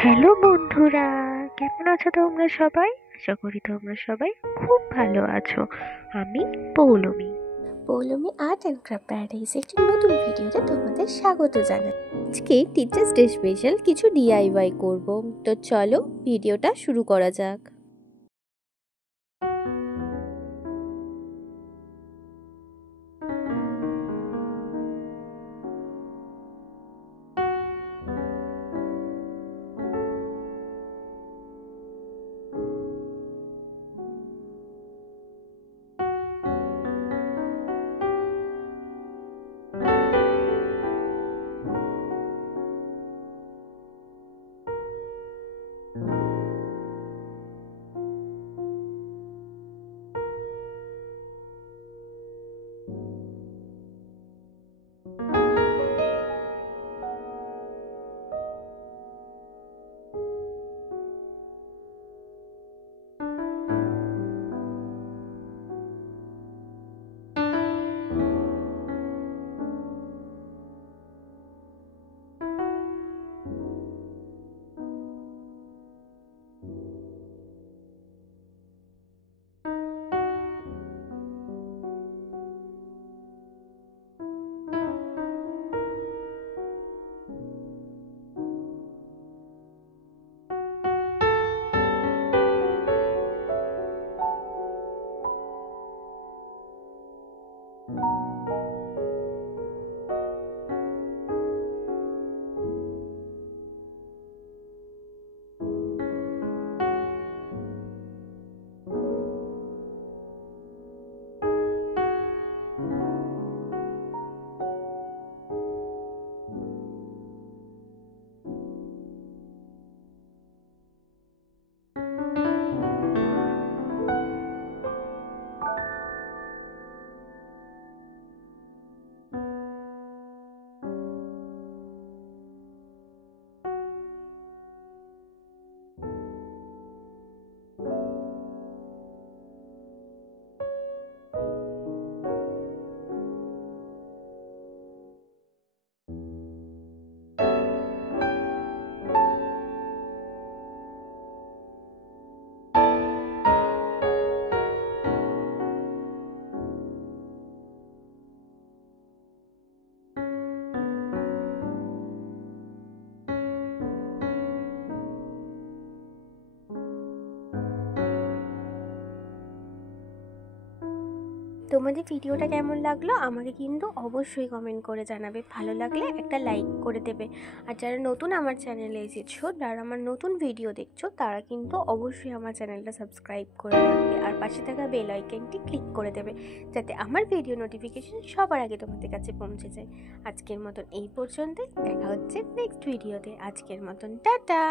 Hello বন্ধুরা, কেমন আছো তোমরা সবাই? আশা করি তোমরা সবাই খুব ভালো আছো। আমি Poulami. Poulami art and craft paradise একটি নতুন ভিডিওতে তোমাদের স্বাগত জানাই। আজকে টিচার্স ডে স্পেশাল কিছু ডিআইওয়াই করব, তো চলো ভিডিওটা শুরু করা যাক। তোমাদের ভিডিওটা কেমন লাগলো আমাকে কিন্তু অবশ্যই কমেন্ট করে জানাবে। ভালো লাগলে একটা লাইক করে দেবে। আর যারা নতুন আমার চ্যানেলে এসেছো, যারা আমার নতুন ভিডিও দেখছো, তারা কিন্তু অবশ্যই আমার চ্যানেলটা সাবস্ক্রাইব করে রাখবে আর পাশে থাকা বেল আইকনটি ক্লিক করে দেবে, যাতে আমার ভিডিও নোটিফিকেশন সবার আগে তোমাদের কাছে পৌঁছে যায়। আজকের মতন এই পর্যন্তই, দেখা হচ্ছে নেক্সট ভিডিওতে। আজকের মতন টাটা।